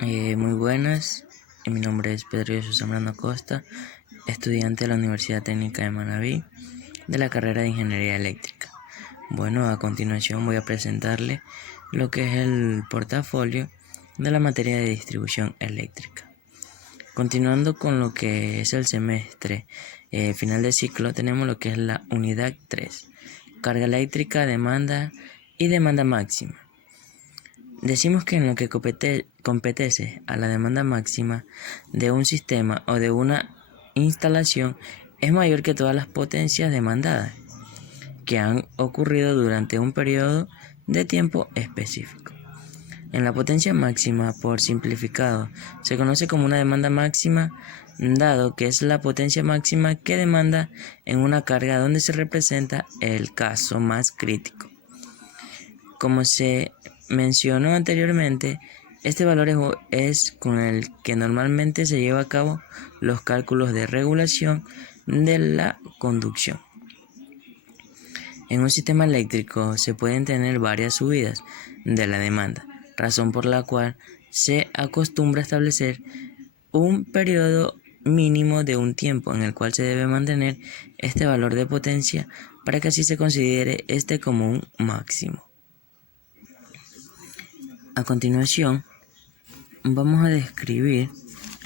Muy buenas, mi nombre es Pedro Jesús Zambrano Costa, estudiante de la Universidad Técnica de Manabí, de la carrera de Ingeniería Eléctrica. Bueno, a continuación voy a presentarle lo que es el portafolio de la materia de distribución eléctrica. Continuando con lo que es el semestre final de ciclo, tenemos lo que es la unidad 3, carga eléctrica, demanda y demanda máxima. Decimos que en lo que competece a la demanda máxima de un sistema o de una instalación es mayor que todas las potencias demandadas que han ocurrido durante un periodo de tiempo específico. En la potencia máxima, por simplificado, se conoce como una demanda máxima, dado que es la potencia máxima que demanda en una carga donde se representa el caso más crítico. Como se mencionó anteriormente, este valor es con el que normalmente se lleva a cabo los cálculos de regulación de la conducción. En un sistema eléctrico se pueden tener varias subidas de la demanda, razón por la cual se acostumbra a establecer un periodo mínimo de un tiempo en el cual se debe mantener este valor de potencia para que así se considere este como un máximo. A continuación, vamos a describir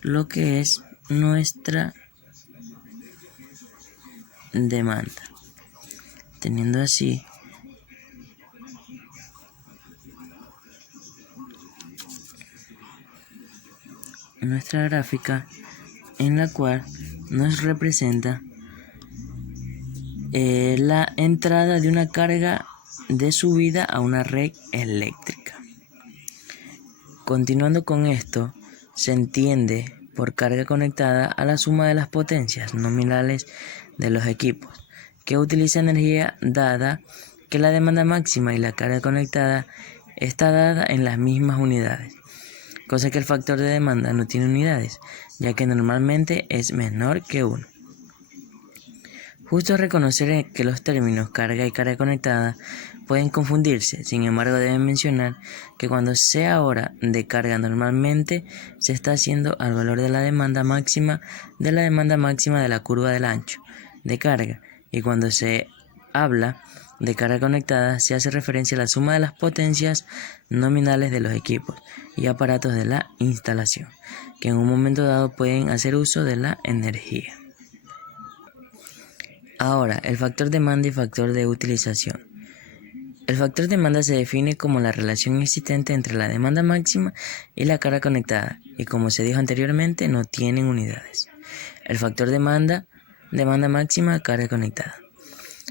lo que es nuestra demanda, teniendo así nuestra gráfica en la cual nos representa la entrada de una carga de subida a una red eléctrica. Continuando con esto, se entiende por carga conectada a la suma de las potencias nominales de los equipos que utiliza energía, dada que la demanda máxima y la carga conectada está dada en las mismas unidades, cosa que el factor de demanda no tiene unidades, ya que normalmente es menor que 1. Justo reconocer que los términos carga y carga conectada pueden confundirse, sin embargo deben mencionar que cuando se habla de carga normalmente se está haciendo al valor de la demanda máxima de la curva del ancho de carga, y cuando se habla de carga conectada se hace referencia a la suma de las potencias nominales de los equipos y aparatos de la instalación, que en un momento dado pueden hacer uso de la energía. Ahora, el factor demanda y factor de utilización. El factor demanda se define como la relación existente entre la demanda máxima y la carga conectada, y como se dijo anteriormente, no tienen unidades. El factor demanda máxima, carga conectada.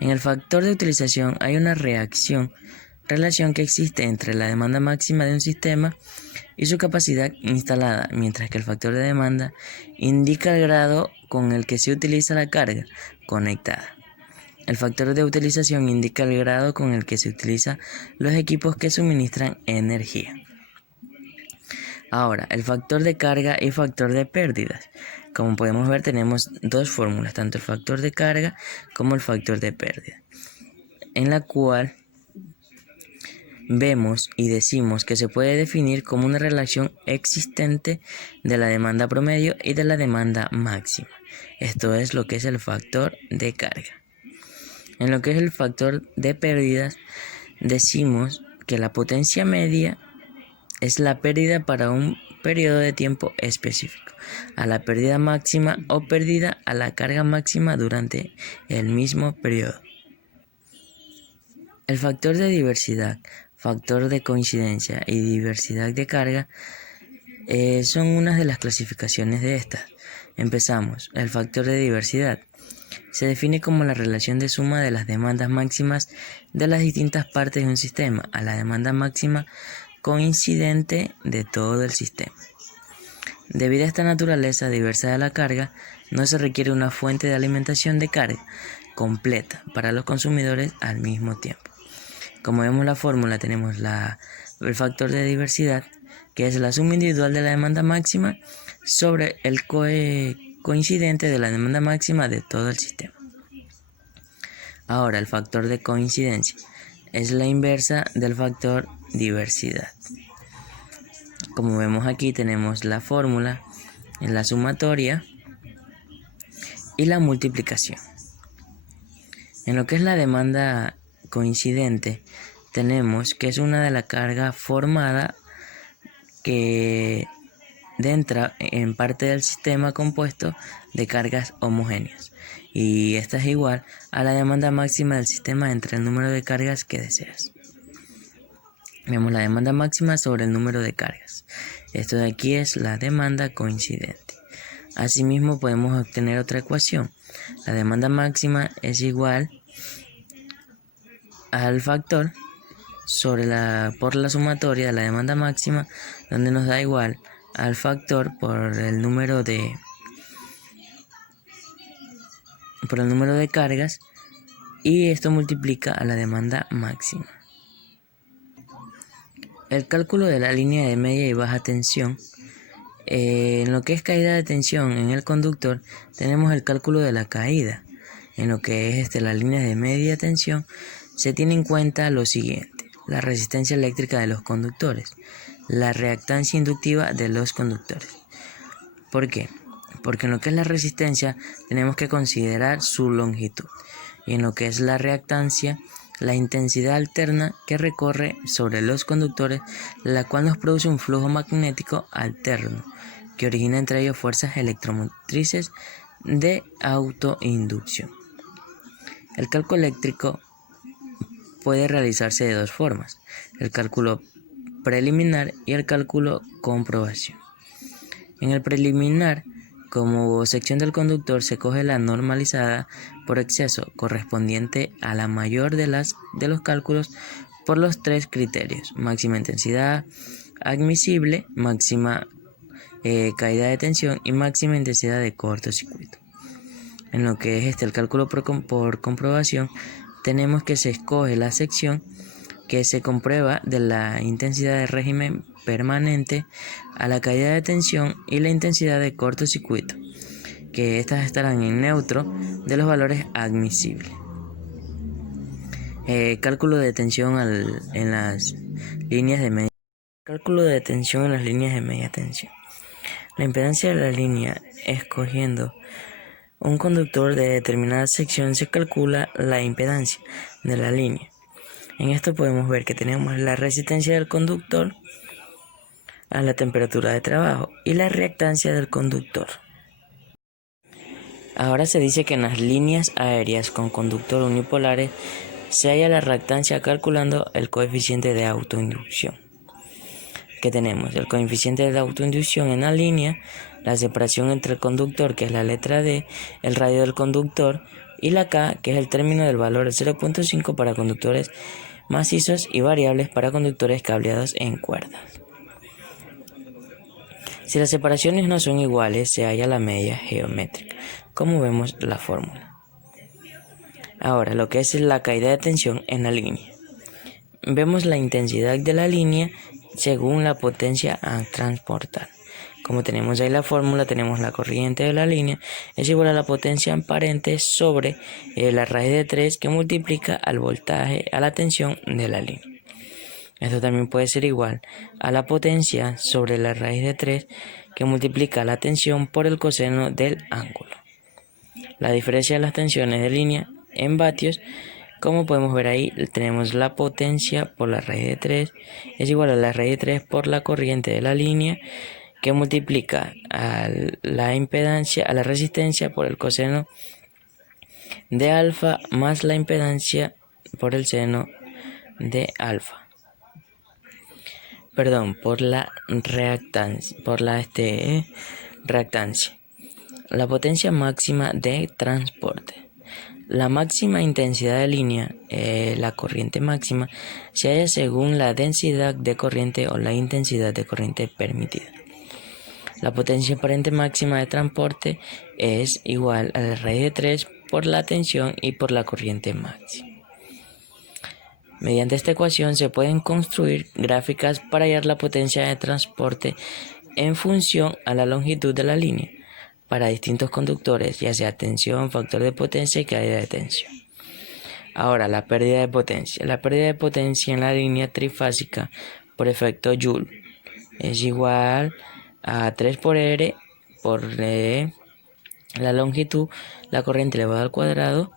En el factor de utilización hay una relación que existe entre la demanda máxima de un sistema y su capacidad instalada, mientras que el factor de demanda indica el grado con el que se utiliza la carga conectada. El factor de utilización indica el grado con el que se utilizan los equipos que suministran energía. Ahora, el factor de carga y factor de pérdidas. Como podemos ver, tenemos dos fórmulas, tanto el factor de carga como el factor de pérdida, en la cual vemos y decimos que se puede definir como una relación existente de la demanda promedio y de la demanda máxima. Esto es lo que es el factor de carga. En lo que es el factor de pérdidas, decimos que la potencia media es la pérdida para un periodo de tiempo específico, a la pérdida máxima o pérdida a la carga máxima durante el mismo periodo. El factor de diversidad, factor de coincidencia y diversidad de carga son unas de las clasificaciones de estas. Empezamos. El factor de diversidad se define como la relación de suma de las demandas máximas de las distintas partes de un sistema a la demanda máxima coincidente de todo el sistema. Debido a esta naturaleza diversa de la carga, no se requiere una fuente de alimentación de carga completa para los consumidores al mismo tiempo. Como vemos la fórmula, tenemos el factor de diversidad, que es la suma individual de la demanda máxima sobre el coincidente de la demanda máxima de todo el sistema. Ahora, el factor de coincidencia es la inversa del factor diversidad. Como vemos aquí tenemos la fórmula en la sumatoria y la multiplicación. En lo que es la demanda coincidente, tenemos que es una de la carga formada que entra en parte del sistema compuesto de cargas homogéneas, y esta es igual a la demanda máxima del sistema entre el número de cargas que deseas. Vemos la demanda máxima sobre el número de cargas. Esto de aquí es la demanda coincidente. Asimismo podemos obtener otra ecuación. La demanda máxima es igual al factor por la sumatoria de la demanda máxima, donde nos da igual al factor por el número de cargas, y esto multiplica a la demanda máxima. El cálculo de la línea de media y baja tensión. En lo que es caída de tensión en el conductor, tenemos el cálculo de la caída. En lo que es la línea de media tensión, se tiene en cuenta lo siguiente: la resistencia eléctrica de los conductores, la reactancia inductiva de los conductores. ¿Por qué? Porque en lo que es la resistencia tenemos que considerar su longitud, y en lo que es la reactancia, la intensidad alterna que recorre sobre los conductores, la cual nos produce un flujo magnético alterno que origina entre ellos fuerzas electromotrices de autoinducción. El cálculo eléctrico puede realizarse de dos formas: el cálculo preliminar y el cálculo comprobación. En el preliminar, como sección del conductor, se coge la normalizada por exceso correspondiente a la mayor de los cálculos por los tres criterios: máxima intensidad admisible, máxima caída de tensión y máxima intensidad de cortocircuito. En lo que es el cálculo por comprobación, tenemos que se escoge la sección que se comprueba de la intensidad de régimen permanente a la caída de tensión y la intensidad de cortocircuito, que estas estarán en neutro de los valores admisibles. Cálculo de tensión en las líneas de media. Cálculo de tensión en las líneas de media tensión. La impedancia de la línea, escogiendo un conductor de determinada sección, se calcula la impedancia de la línea. En esto podemos ver que tenemos la resistencia del conductor a la temperatura de trabajo y la reactancia del conductor. Ahora se dice que en las líneas aéreas con conductor unipolares se halla la reactancia calculando el coeficiente de autoinducción. Que tenemos el coeficiente de autoinducción en la línea, la separación entre el conductor, que es la letra D, el radio del conductor, y la K, que es el término del valor de 0.5 para conductores macizos y variables para conductores cableados en cuerdas. Si las separaciones no son iguales, se halla la media geométrica, como vemos la fórmula. Ahora, lo que es la caída de tensión en la línea. Vemos la intensidad de la línea según la potencia a transportar. Como tenemos ahí la fórmula, tenemos la corriente de la línea es igual a la potencia aparente sobre la raíz de 3, que multiplica al voltaje a la tensión de la línea. Esto también puede ser igual a la potencia sobre la raíz de 3, que multiplica la tensión por el coseno del ángulo. La diferencia de las tensiones de línea en vatios, como podemos ver ahí, tenemos la potencia por la raíz de 3 es igual a la raíz de 3 por la corriente de la línea, que multiplica a la impedancia, a la resistencia por el coseno de alfa más la impedancia por el seno de alfa. Por la reactancia, reactancia. La potencia máxima de transporte. La máxima intensidad de línea, la corriente máxima, se halla según la densidad de corriente o la intensidad de corriente permitida. La potencia aparente máxima de transporte es igual a la raíz de 3 por la tensión y por la corriente máxima. Mediante esta ecuación se pueden construir gráficas para hallar la potencia de transporte en función a la longitud de la línea para distintos conductores, ya sea tensión, factor de potencia y caída de tensión. Ahora, la pérdida de potencia. La pérdida de potencia en la línea trifásica por efecto Joule es igual a 3 por R por la longitud, la corriente elevado al cuadrado.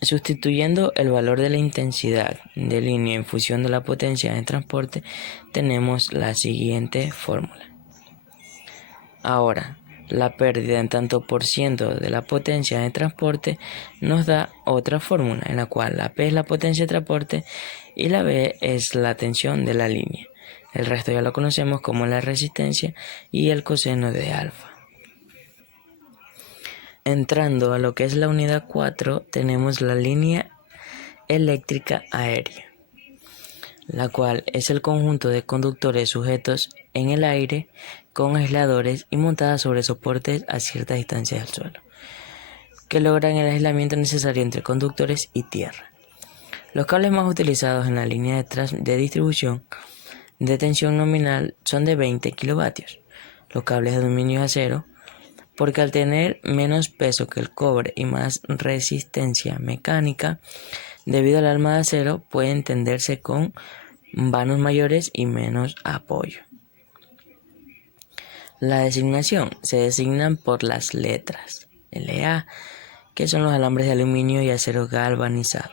Sustituyendo el valor de la intensidad de línea en función de la potencia de transporte, tenemos la siguiente fórmula. Ahora, la pérdida en tanto por ciento de la potencia de transporte nos da otra fórmula en la cual la P es la potencia de transporte y la B es la tensión de la línea. El resto ya lo conocemos como la resistencia y el coseno de alfa. Entrando a lo que es la unidad 4, tenemos la línea eléctrica aérea, la cual es el conjunto de conductores sujetos en el aire con aisladores y montadas sobre soportes a cierta distancia del suelo, que logran el aislamiento necesario entre conductores y tierra. Los cables más utilizados en la línea de distribución de tensión nominal son de 20 kilovatios. Los cables de aluminio y acero, porque al tener menos peso que el cobre y más resistencia mecánica, debido al alma de acero, pueden tenderse con vanos mayores y menos apoyo. La designación se designan por las letras LA, que son los alambres de aluminio y acero galvanizado.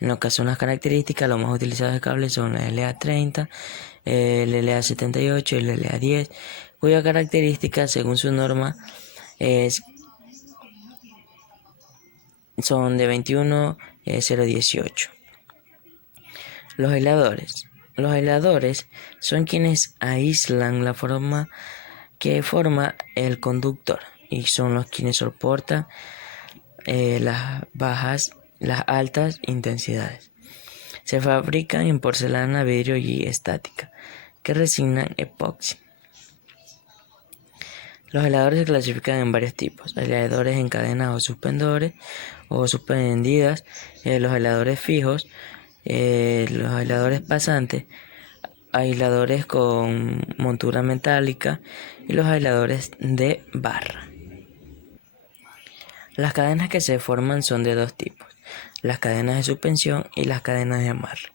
En lo que son las características, los más utilizados de cables son la LA30, el LA78 y el LA10, cuya característica según su norma son de 21,018. Los aisladores. Los aisladores son quienes aíslan la forma que forma el conductor y son los quienes soportan las altas intensidades. Se fabrican en porcelana, vidrio y estática, que resignan epoxi. Los aisladores se clasifican en varios tipos: aisladores en cadenas o suspendores o suspendidas, los aisladores fijos, los aisladores pasantes, aisladores con montura metálica y los aisladores de barra. Las cadenas que se forman son de dos tipos: las cadenas de suspensión y las cadenas de amarre.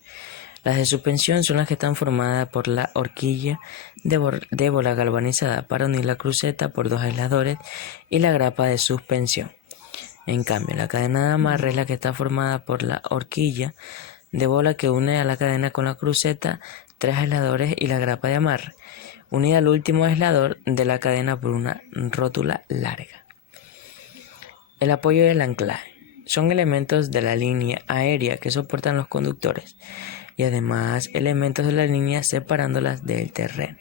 Las de suspensión son las que están formadas por la horquilla de bola galvanizada para unir la cruceta por dos aisladores y la grapa de suspensión. En cambio, la cadena de amarre es la que está formada por la horquilla de bola que une a la cadena con la cruceta, tres aisladores y la grapa de amarre, unida al último aislador de la cadena por una rótula larga. El apoyo del anclaje. Son elementos de la línea aérea que soportan los conductores y además elementos de la línea separándolas del terreno.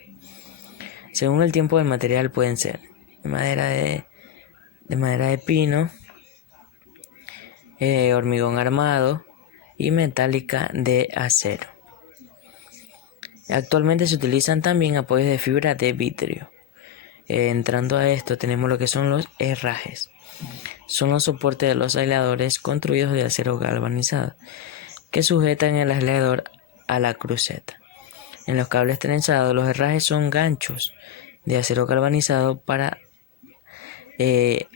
Según el tiempo del material pueden ser de madera de pino, hormigón armado y metálica de acero. Actualmente se utilizan también apoyos de fibra de vidrio. Entrando a esto tenemos lo que son los herrajes. Son los soportes de los aisladores construidos de acero galvanizado que sujetan el aislador a la cruceta. En los cables trenzados, los herrajes son ganchos de acero galvanizado para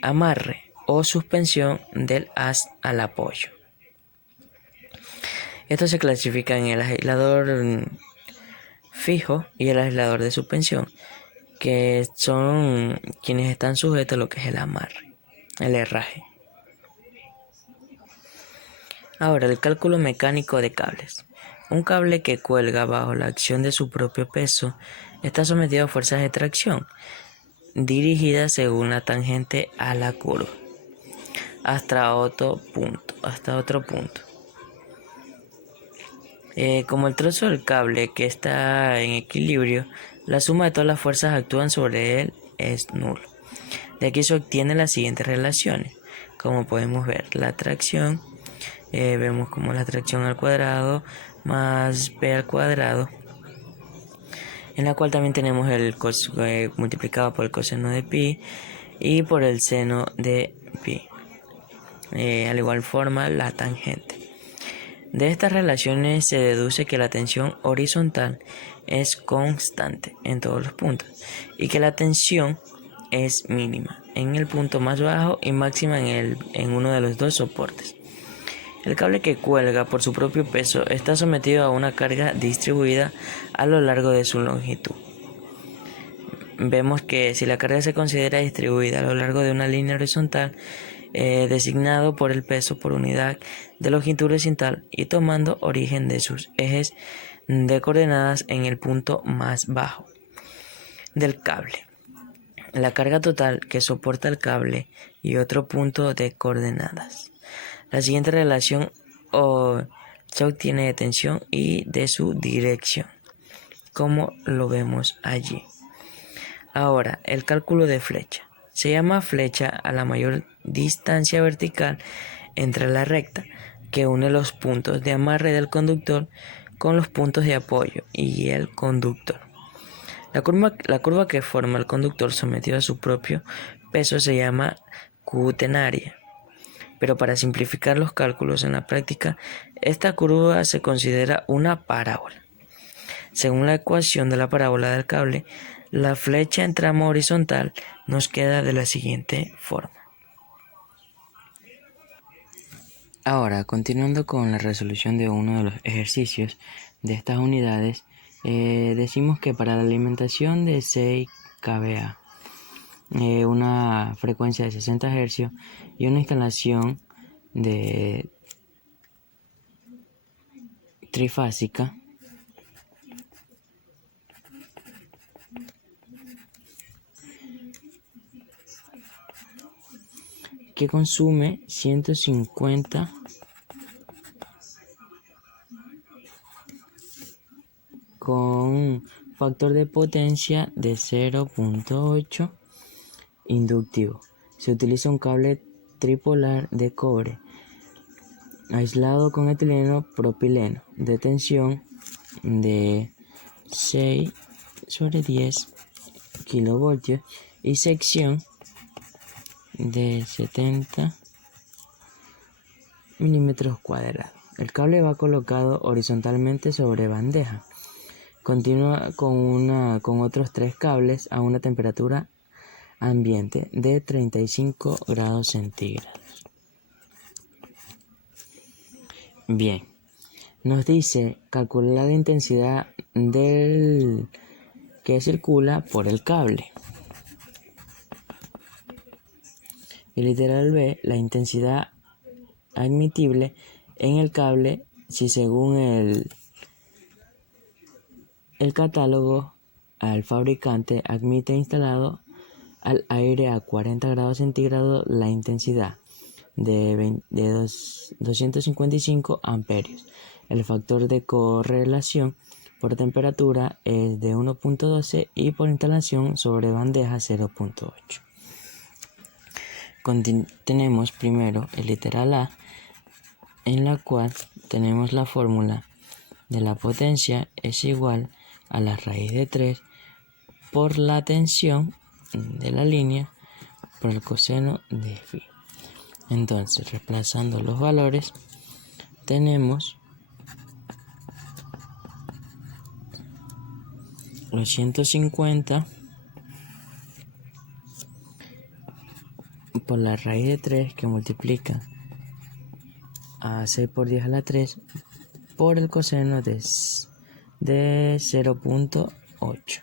amarre o suspensión del haz al apoyo. Estos se clasifican en el aislador fijo y el aislador de suspensión, que son quienes están sujetos a lo que es el amarre, el herraje. Ahora, el cálculo mecánico de cables. Un cable que cuelga bajo la acción de su propio peso está sometido a fuerzas de tracción dirigidas según la tangente a la curva hasta otro punto. Como el trozo del cable que está en equilibrio, la suma de todas las fuerzas actúan sobre él es nulo. De aquí se obtienen las siguientes relaciones. Como podemos ver, la tracción, vemos como la tracción al cuadrado más P al cuadrado, en la cual también tenemos el multiplicado por el coseno de pi y por el seno de pi. Al igual forma la tangente. De estas relaciones se deduce que la tensión horizontal es constante en todos los puntos y que la tensión es mínima en el punto más bajo y máxima en uno de los dos soportes. El cable que cuelga por su propio peso está sometido a una carga distribuida a lo largo de su longitud. Vemos que si la carga se considera distribuida a lo largo de una línea horizontal, designado por el peso por unidad de longitud horizontal y tomando origen de sus ejes de coordenadas en el punto más bajo del cable, la carga total que soporta el cable y otro punto de coordenadas. La siguiente relación se obtiene de tensión y de su dirección, como lo vemos allí. Ahora, el cálculo de flecha. Se llama flecha a la mayor distancia vertical entre la recta que une los puntos de amarre del conductor con los puntos de apoyo y el conductor. La curva que forma el conductor sometido a su propio peso se llama cuaternaria. Pero para simplificar los cálculos en la práctica, esta curva se considera una parábola. Según la ecuación de la parábola del cable, la flecha en tramo horizontal nos queda de la siguiente forma. Ahora, continuando con la resolución de uno de los ejercicios de estas unidades, decimos que para la alimentación de 6 kVA, una frecuencia de 60 Hz y una instalación de trifásica, que consume 150 con factor de potencia de 0.8 inductivo. Se utiliza un cable tripolar de cobre aislado con etileno propileno de tensión de 6/10 kilovoltios y sección de 70 milímetros cuadrados. El cable va colocado horizontalmente sobre bandeja. Continúa con otros 3 cables a una temperatura ambiente de 35 grados centígrados. Bien, nos dice calcular la intensidad del que circula por el cable. El literal B, la intensidad admitible en el cable si según el catálogo al fabricante admite instalado al aire a 40 grados centígrados la intensidad de 255 amperios. El factor de correlación por temperatura es de 1.12 y por instalación sobre bandeja 0.8. Tenemos primero el literal A, en la cual tenemos la fórmula de la potencia es igual a la raíz de 3 por la tensión de la línea por el coseno de phi. Entonces, reemplazando los valores, tenemos los 150 por la raíz de 3 que multiplica a 6 por 10 a la 3 por el coseno de 0.8,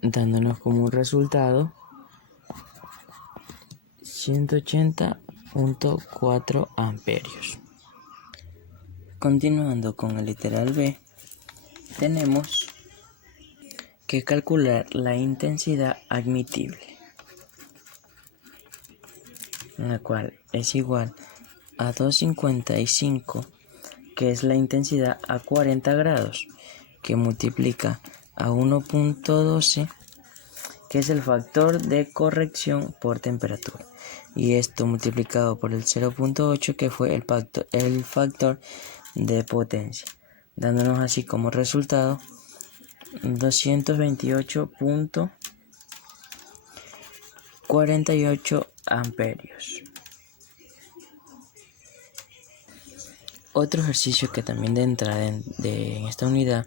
dándonos como un resultado 180.4 amperios. Continuando con el literal B, tenemos que calcular la intensidad admitible, la cual es igual a 255, que es la intensidad a 40 grados, que multiplica a 1.12, que es el factor de corrección por temperatura, y esto multiplicado por el 0.8, que fue el factor de potencia, dándonos así como resultado 228.48 amperios. Otro ejercicio que también entra en esta unidad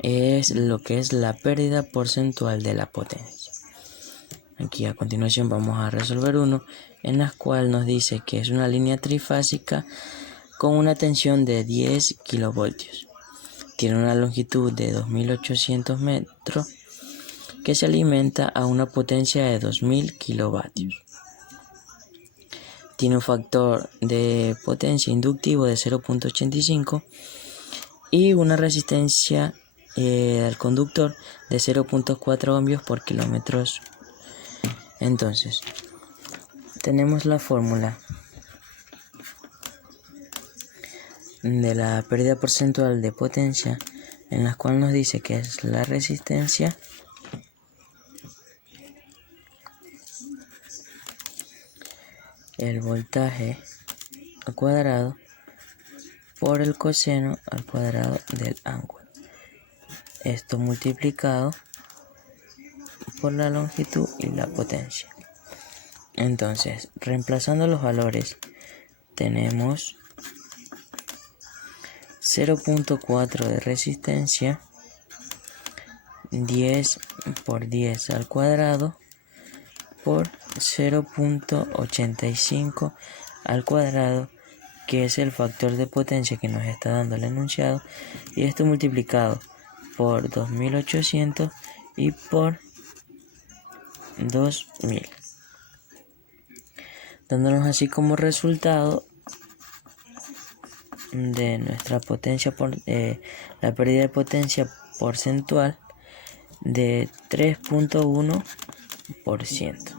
es lo que es la pérdida porcentual de la potencia. Aquí a continuación vamos a resolver uno en la cual nos dice que es una línea trifásica con una tensión de 10 kilovoltios. Tiene una longitud de 2800 metros que se alimenta a una potencia de 2000 kilovatios. Tiene un factor de potencia inductivo de 0.85 y una resistencia al conductor de 0.4 ohmios por kilómetros. Entonces, tenemos la fórmula de la pérdida porcentual de potencia, en la cual nos dice que es la resistencia el voltaje al cuadrado por el coseno al cuadrado del ángulo. Esto multiplicado por la longitud y la potencia. Entonces, reemplazando los valores, tenemos 0.4 de resistencia, 10 por 10 al cuadrado por 0.85 al cuadrado, que es el factor de potencia que nos está dando el enunciado, y esto multiplicado por 2800 y por 2000, dándonos así como resultado de nuestra potencia la pérdida de potencia porcentual de 3.1%.